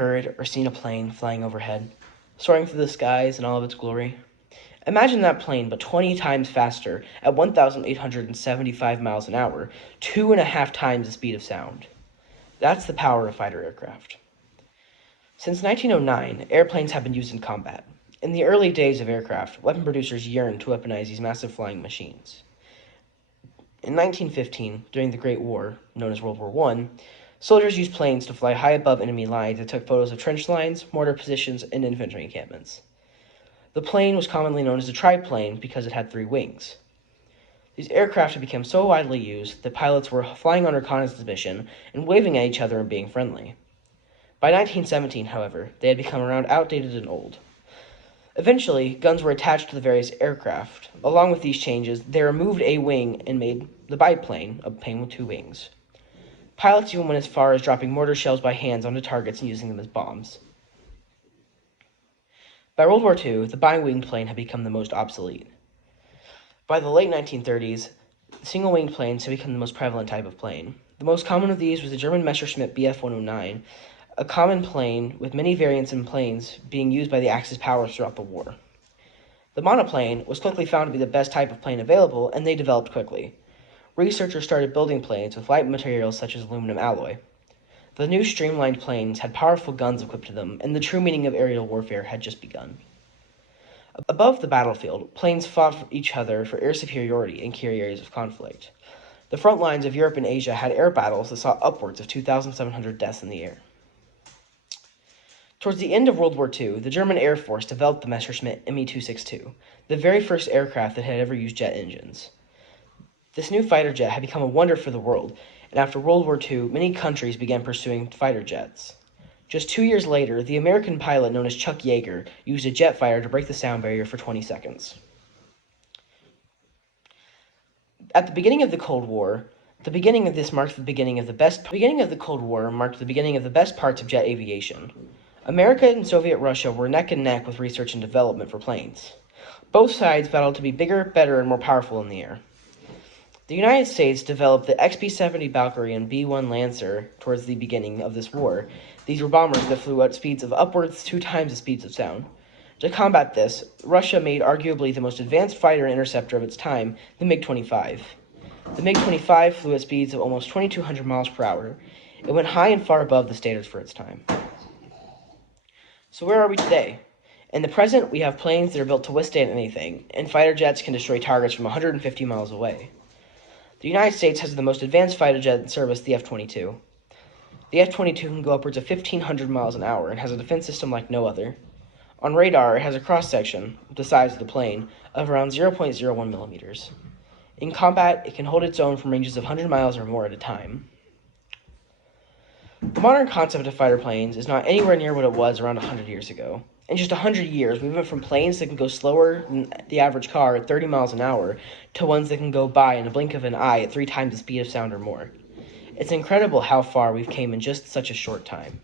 heard or seen a plane flying overhead, soaring through the skies in all of its glory? Imagine that plane, but 20 times faster at 1,875 miles an hour, 2.5 times the speed of sound. That's the power of fighter aircraft. Since 1909, airplanes have been used in combat. In the early days of aircraft, weapon producers yearned to weaponize these massive flying machines. In 1915, during the Great War, known as World War I, soldiers used planes to fly high above enemy lines and took photos of trench lines, mortar positions, and infantry encampments. The plane was commonly known as a triplane because it had 3 wings. These aircraft had become so widely used that pilots were flying on reconnaissance mission and waving at each other and being friendly. By 1917, however, they had become around outdated and old. Eventually, guns were attached to the various aircraft. Along with these changes, they removed a wing and made the biplane, a plane with 2 wings. Pilots even went as far as dropping mortar shells by hands onto targets and using them as bombs. By World War II, the bi-winged plane had become the most obsolete. By the late 1930s, single-winged planes had become the most prevalent type of plane. The most common of these was the German Messerschmitt Bf 109, a common plane with many variants in planes being used by the Axis powers throughout the war. The monoplane was quickly found to be the best type of plane available, and they developed quickly. Researchers started building planes with light materials such as aluminum alloy. The new streamlined planes had powerful guns equipped to them, and the true meaning of aerial warfare had just begun. Above the battlefield, planes fought each other for air superiority in key areas of conflict. The front lines of Europe and Asia had air battles that saw upwards of 2,700 deaths in the air. Towards the end of World War II, the German Air Force developed the Messerschmitt Me-262, the very first aircraft that had ever used jet engines. This new fighter jet had become a wonder for the world, and after World War II, many countries began pursuing fighter jets. Just 2 years later, the American pilot known as Chuck Yeager used a jet fighter to break the sound barrier for 20 seconds. At the beginning of the Cold War, the beginning of the Cold War marked the beginning of the best parts of jet aviation. America and Soviet Russia were neck and neck with research and development for planes. Both sides battled to be bigger, better, and more powerful in the air. The United States developed the XB-70 Valkyrie and B-1 Lancer towards the beginning of this war. These were bombers that flew at speeds of upwards 2 times the speeds of sound. To combat this, Russia made arguably the most advanced fighter and interceptor of its time, the MiG-25. The MiG-25 flew at speeds of almost 2,200 miles per hour. It went high and far above the standards for its time. So where are we today? In the present, we have planes that are built to withstand anything, and fighter jets can destroy targets from 150 miles away. The United States has the most advanced fighter jet in service, the F-22. The F-22 can go upwards of 1,500 miles an hour and has a defense system like no other. On radar, it has a cross-section, the size of the plane, of around 0.01 millimeters. In combat, it can hold its own from ranges of 100 miles or more at a time. The modern concept of fighter planes is not anywhere near what it was around 100 years ago. In just 100 years, we went from planes that can go slower than the average car at 30 miles an hour to ones that can go by in a blink of an eye at 3 times the speed of sound or more. It's incredible how far we've came in just such a short time.